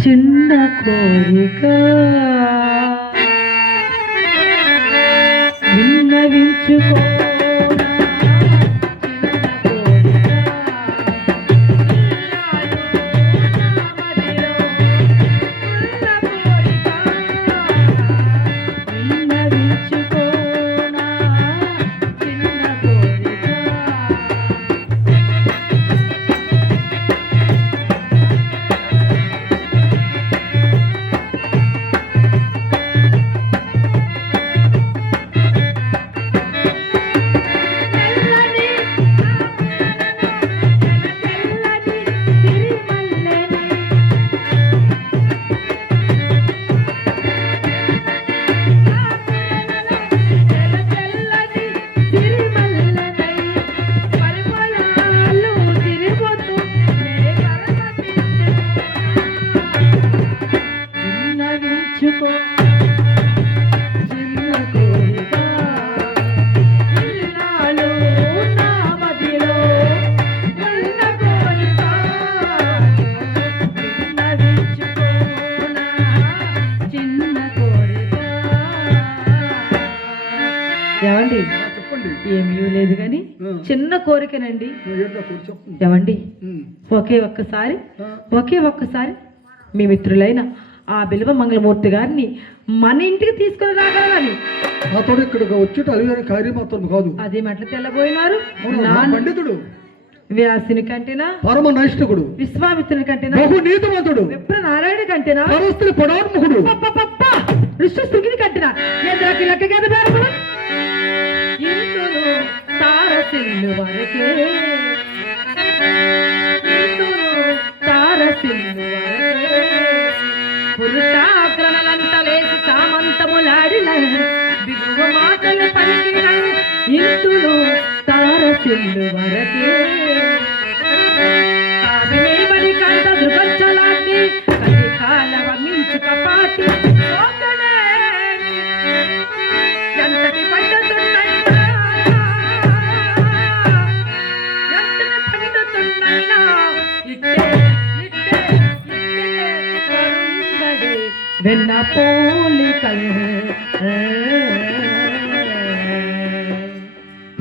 చిన్న కోరిక విన్నవించుకో ఏమండి ఏమీ లేదు కానీ చిన్న కోరికనండి ఏమండి ఒకే ఒక్కసారి మీ మిత్రులైన ఆ బిల్వ మంగళమూర్తి గారిని మన ఇంటికి తీసుకుని రాగలని అతడు ఇక్కడికి వచ్చి అలిగారి కార్యమాత్రం కాదు అదే మట్ల తెల్లబోయినారు పండితుడు వ్యాసుని కంటేనా పరమ నైష్ఠకుడు విశ్వామిత్రుని కంటేనా బహు నీతిమంతుడు విప్ర నారాయణ కంటేనా పరస్త్రీ పడాత్మకుడు ఋషిశృంగిని కంటేనా ఎందరికి లెక్కగేద పేరు ఇంతును తారసిల్లు వరకే పురుషాగ్రణలంతలేసి సామంతములాడిన బిగువ మాటలు పలికిన ఇంతును తారసిల్లు వరకే కావినేమని కంట దృగచ్చలాంటి కలి కాలవ మించుక పాటి ఎంతటి పండుతున్నైనా ఇట్టే వెన్న పోలికలు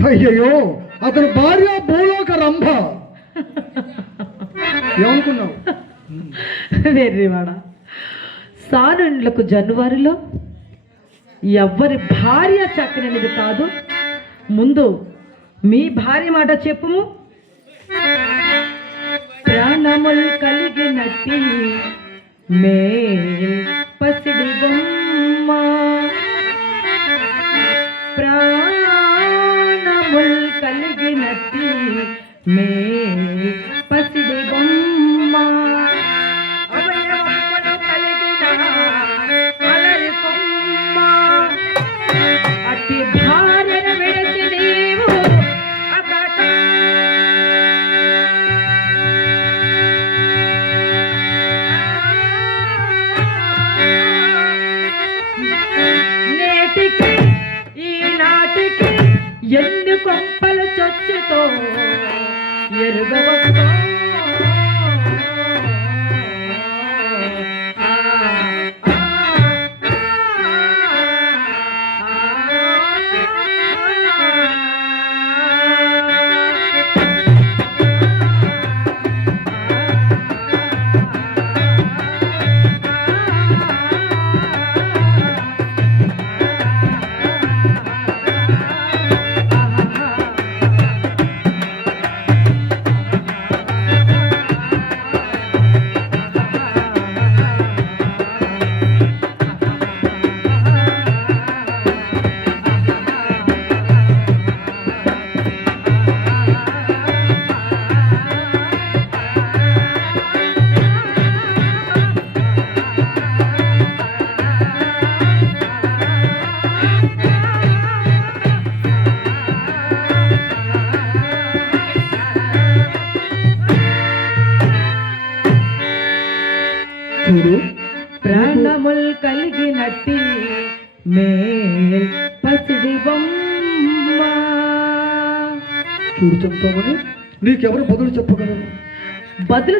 అయ్యయ్యో అతను భార్య భూలోక రంభ ఏమనుకున్నావు వెర్రివాడ సానుండ్లకు జనవరిలో ఎవ్వరి భార్య చక్కనిది కాదు ముందు మీ భార్య మాట చెప్పుము ప్రాణములు కలిగినట్టి మేల్ పసిడి బొమ్మ ప్రాణముల్ కలిగినట్టి మేల్ పసిడి బొమ్మ అవయవములు కలిగిన అలరి కొమ్మ అట్టి భార్యను విడిచి నీవు అకట ఈనాటికి ఎన్ని కొంపలు చొచ్చుతో ఎరుగవచ్చో చూడు ప్రాణముల్ కలిగినట్టి మేల్ పసిడి బొమ్మ. చూడు చెప్తామని నీకెవరు బదులు చెప్పగలరు? బదులు